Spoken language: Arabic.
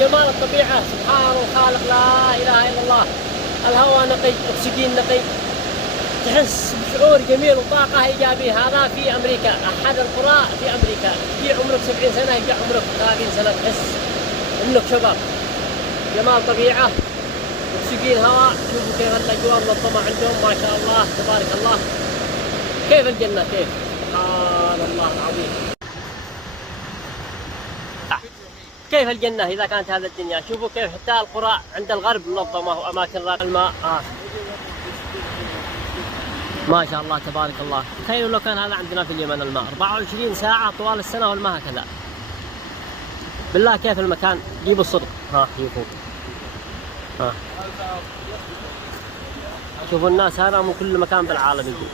جمال الطبيعة سبحان الخالق لا إله إلا الله. الهواء نقي، أكسجين نقي، تحس بشعور جميل وطاقة إيجابية. هذا في أمريكا، أحد القرى في أمريكا. يجي عمرك 70 سنة، يجي عمرك 30 سنة، تحس إنك شباب. جمال طبيعة، أكسجين هواء. شوفوا كيف الأجواء منظمة عندهم ما شاء الله تبارك الله. كيف الجنة، كيف سبحان الله العظيم. كيف الجنة إذا كانت هذا الدنيا. شوفوا كيف حتى القرى عند الغرب منظمة وأماكن راق الماء. ما شاء الله تبارك الله. تخيلوا لو كان هذا عندنا في اليمن الماء 24 ساعة طوال السنة والماء هكذا. بالله كيف المكان. جيبوا الصدق. شوفوا. شوفوا الناس هذا من كل مكان بالعالم يجوا.